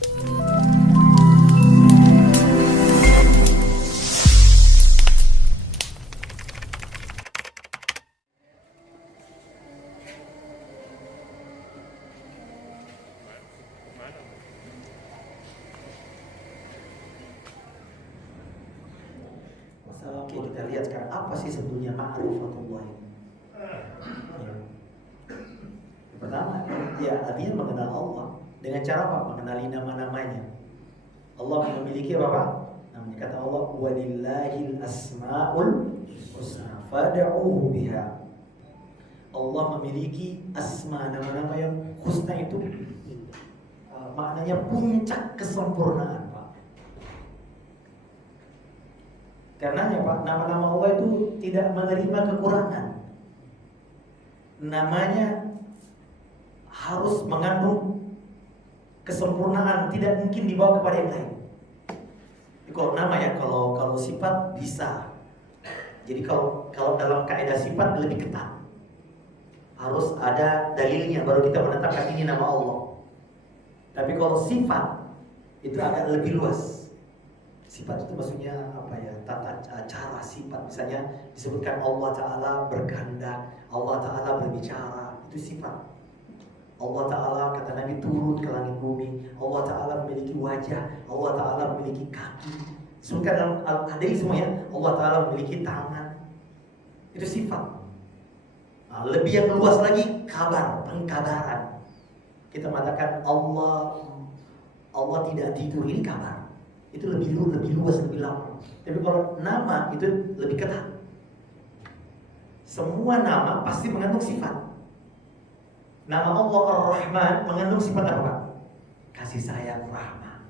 Oke, kita lihat sekarang apa sih sebetulnya ma'rifatullah ini. Pertama, ya artinya mengenal Allah. Dengan cara apa? Mengenali nama-namanya. Allah memiliki apa? Namanya kata Allah, walillahil asma'ul husna fad'uhu biha. Allah memiliki asma, nama-nama yang husna itu maknanya puncak kesempurnaan, Pak. Karenanya Pak, nama-nama Allah itu tidak menerima kekurangan. Namanya harus mengandung kesempurnaan, tidak mungkin dibawa kepada yang lain. Kalau nama ya, kalau sifat bisa. Jadi kalau dalam kaidah sifat lebih ketat. Harus ada dalilnya baru kita menetapkan ini nama Allah. Tapi kalau sifat itu agak lebih luas. Sifat itu maksudnya apa ya? Tata cara sifat, misalnya disebutkan Allah Ta'ala berkehendak, Allah Ta'ala berbicara, itu sifat. Allah Ta'ala kata Nabi turun ke langit bumi, Allah Ta'ala memiliki wajah, Allah Ta'ala memiliki kaki. Disebutkan dalam Al-Hadis semuanya, Allah Ta'ala memiliki tangan. Itu sifat. Nah, lebih yang luas lagi kabar, pengkabaran. Kita mengatakan Allah tidak tidur, ini kabar. Itu lebih luas, lebih lama. Tapi kalau nama itu lebih ketat. Semua nama pasti mengandung sifat. Nama Allah Ar-Rahman mengandung sifat apa? Kasih sayang, rahmat.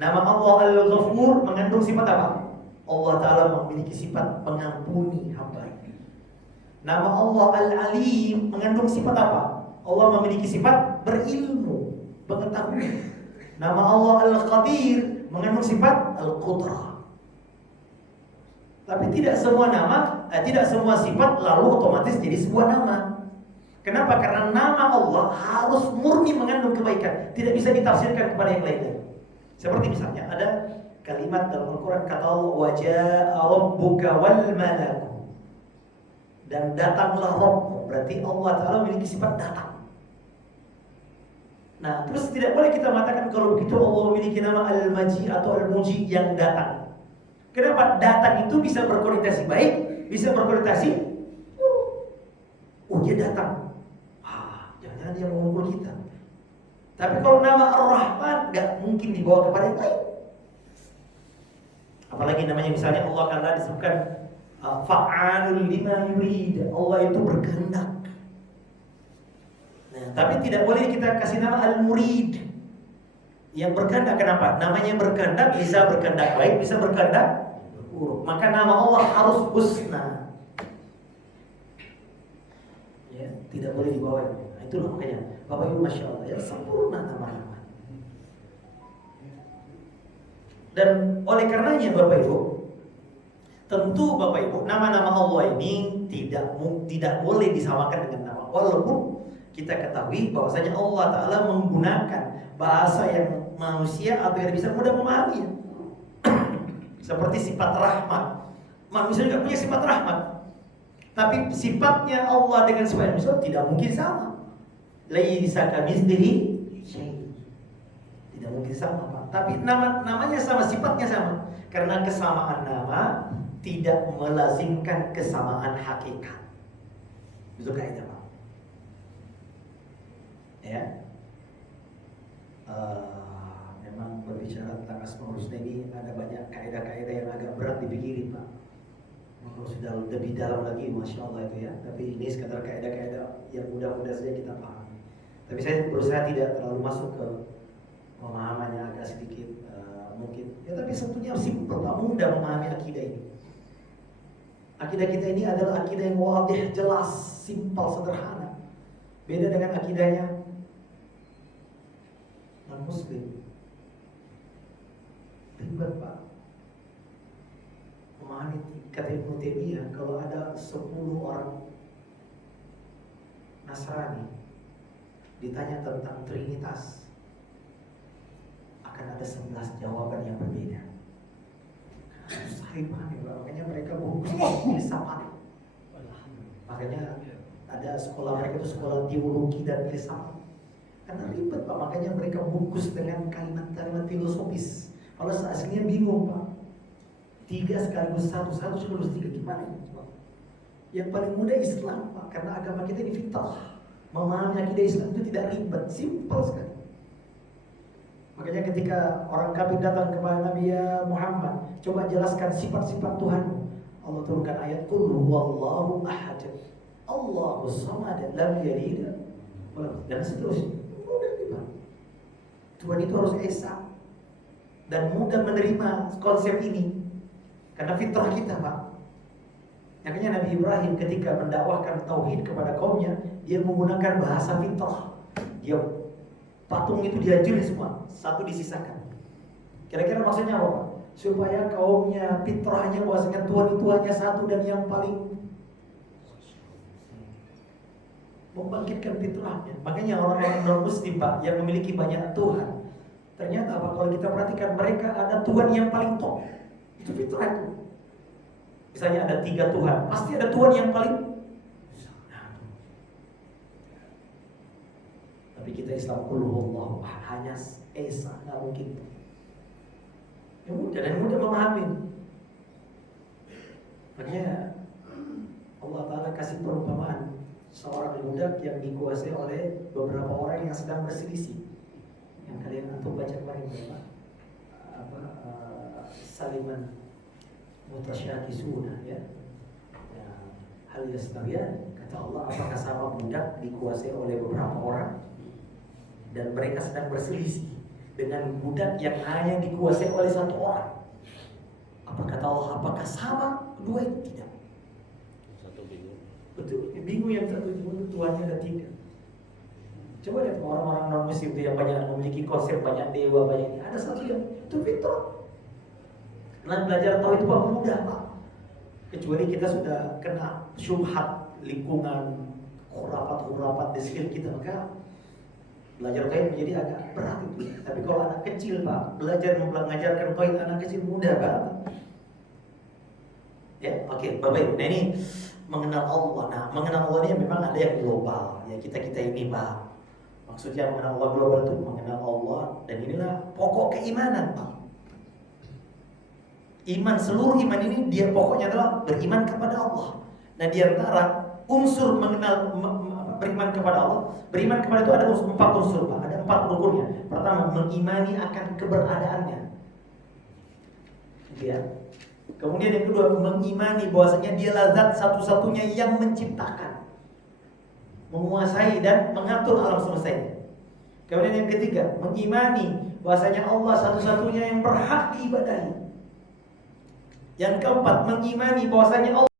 Nama Allah Al-Ghafur mengandung sifat apa? Allah Ta'ala memiliki sifat pengampuni hamba. Nama Allah Al-Alim mengandung sifat apa? Allah memiliki sifat berilmu, pengetahuan. Nama Allah Al-Qadir mengandung sifat Al-Qudrah. Tapi tidak semua sifat lalu otomatis jadi sebuah nama. Kenapa? Karena nama Allah harus murni mengandung kebaikan, tidak bisa ditafsirkan kepada yang lain. Seperti misalnya ada kalimat dalam Al-Quran kata Allah, waja'a rabbuka wal malaku, dan datanglah Rabbmu, berarti Allah Ta'ala memiliki sifat datang. Nah, terus tidak boleh kita mengatakan kalau begitu Allah memiliki nama Al-Maji atau Al-Muji yang datang. Kenapa? Datang itu bisa berkonotasi baik, bisa berkonotasi dia datang. Jangan dia mengumpul kita. Tapi kalau nama Ar-Rahman gak mungkin dibawa kepada yang lain. Apalagi namanya misalnya Allah Ta'ala disebutkan fa'alul lima yurid, Allah itu berkehendak. Nah, tapi tidak boleh kita kasih nama Al-Murid, yang berkehendak. Kenapa? Namanya berkehendak, bisa berkehendak baik, bisa berkehendak buruk. Maka nama Allah harus husna. Ya, tidak boleh dibawa. Nah, itulah makanya Bapak Ibu Masya Allah ya, sempurna nama-nama. Dan oleh karenanya Bapak Ibu, tentu Bapak Ibu, nama-nama Allah ini tidak boleh disamakan dengan nama. Walaupun kita ketahui bahwasanya Allah Ta'ala menggunakan bahasa yang manusia atau yang bisa mudah memahami. Seperti sifat rahmat. Manusia juga punya sifat rahmat. Tapi sifatnya Allah dengan sifat manusia tidak mungkin sama. Laisa kamitslihi syai'. Tidak mungkin sama, Pak. Tapi namanya sama, sifatnya sama. Karena kesamaan nama tidak melazimkan kesamaan hakikat. Itu kaidah, Pak. Ya. Memang berbicara tentang Asmaul Husna ini ada banyak kaidah-kaidah yang agak berat dipikirin, Pak. Kalau sudah lebih dalam lagi, Masya Allah itu ya. Tapi ini sekadar kaidah-kaidah yang mudah-mudah saja kita pahami. Tapi saya berusaha tidak terlalu masuk ke pemahamannya, agak sedikit mungkin. Ya tapi sebetulnya simpel, Pak, mudah memahami akidah ini. Akidah kita ini adalah akidah yang wadih, jelas, simpel, sederhana. Beda dengan akidahnya non-Muslim. Ribet, Pak. Memahami kata Ibnu Taimiyah, kalau ada 10 orang Nasrani ditanya tentang Trinitas, ada 11 jawaban yang berbeda. Susah dipahami, makanya mereka bungkus filsafat. Makanya ada sekolah mereka itu sekolah teologi dan filsafat. Karena ribet Pak, makanya mereka bungkus dengan kalimat-kalimat filosofis. Kalau aslinya bingung Pak. 3 sekaligus 1, 1 sekaligus 3 gimana ini Pak? Yang paling mudah Islam Pak, karena agama kita ini fitrah. Memahami akidah Islam itu tidak ribet, simpel sekali. Makanya ketika orang kafir datang kepada Nabi Muhammad, coba jelaskan sifat-sifat Tuhan. Allah turunkan ayat Qul huwallahu ahad. Allahus samad, lam yalid dan seterusnya. Mudah dipahami. Tuhan itu harus esa dan mudah menerima konsep ini karena fitrah kita Pak. Makanya Nabi Ibrahim ketika mendakwahkan tauhid kepada kaumnya, dia menggunakan bahasa fitrah. Dia patung itu dihancurin semua, satu disisakan. Kira-kira maksudnya apa Pak? Supaya kaumnya fitrahnya bahwasanya Tuhan itu hanya satu dan yang paling membangkitkan fitrahnya. Makanya orang-orang non-muslim Pak yang memiliki banyak Tuhan, ternyata Pak kalau kita perhatikan mereka ada Tuhan yang paling top. Itu fitrah itu. Misalnya ada 3 Tuhan, pasti ada Tuhan yang paling. Tapi kita Islam kulluhullah hanya esa, nggak mungkin. Ya mudah dan mudah memahami. Makanya Allah Ta'ala kasih perumpamaan seorang budak yang dikuasai oleh beberapa orang yang sedang berselisih. Yang kalian antum baca kemarin Bapak, Saliman mutasyakisuna ya. Hal yastawiyan, kata Allah, apakah sama budak dikuasai oleh beberapa orang dan mereka sedang berselisih dengan budak yang hanya dikuasai oleh 1 orang? Apa kata Allah, apakah sama kedua itu? Tidak. Satu bingung. Betul, bingung yang satu Tuhannya ada 3. Coba lihat orang-orang non-muslim itu yang banyak memiliki konsep banyak dewa, banyak ini. Ada satu yang itu fitrah. Nah, belajar tahu itu Pak mudah Pak. Kecuali kita sudah kena syubhat lingkungan khurafat-khurafat di sekitar kita, maka belajar tauhid menjadi agak berat itu. Tapi kalau anak kecil Pak, belajar mengajarkan tauhid anak kecil mudah banget. Ya, oke, Bapak Ibu. Nah ini mengenal Allah. Nah, mengenal Allah ini memang ada yang global. Ya kita ini Pak. Maksudnya mengenal Allah global itu mengenal Allah, dan inilah pokok keimanan Pak. Iman, seluruh iman ini dia pokoknya adalah beriman kepada Allah. Nah di antara unsur mengenal beriman kepada Allah, beriman kepada itu ada 4 unsur Pak, ada 4 rukunnya. Pertama, mengimani akan keberadaannya. Ya. Kemudian yang kedua, mengimani bahwasanya dialah zat satu-satunya yang menciptakan, menguasai dan mengatur alam semesta ini. Kemudian yang ketiga, mengimani bahwasanya Allah satu-satunya yang berhak diibadahi. Yang keempat, mengimani bahwasanya Allah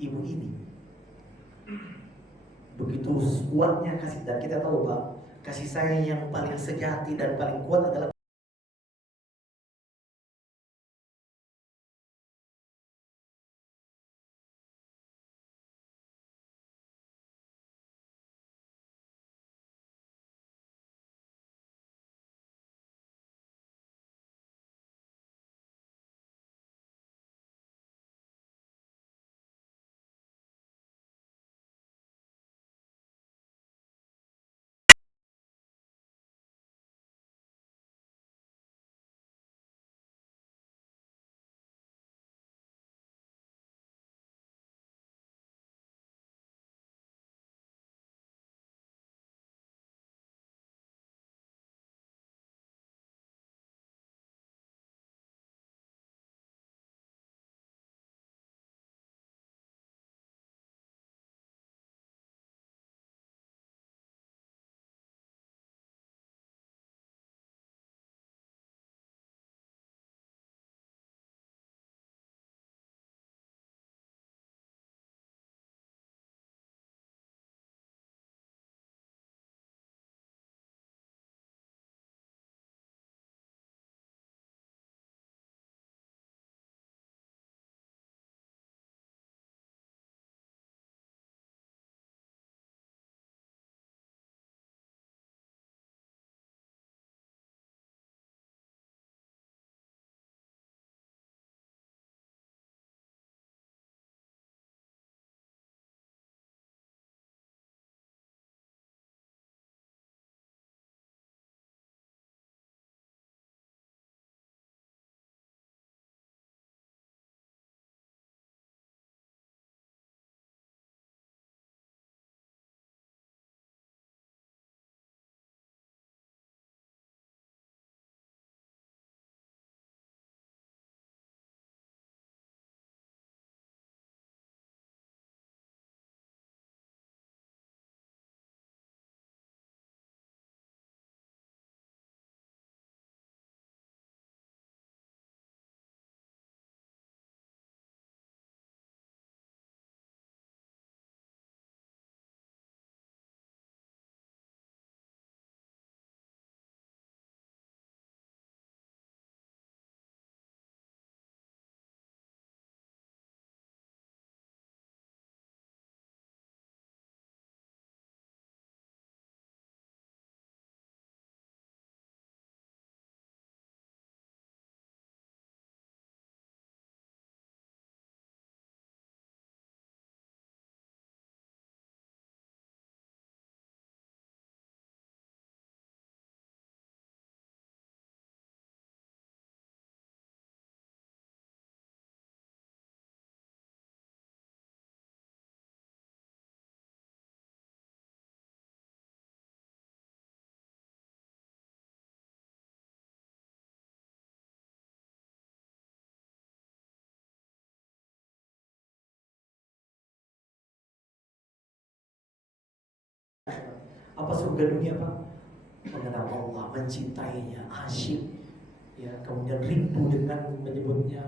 ibu ini. Begitu kuatnya kasih, dan kita tahu Pak, kasih sayang yang paling sejati dan paling kuat adalah apa surga dunia Pak? Mengenal Allah, mencintainya, asyik, ya, kemudian rindu dengan menyebutnya.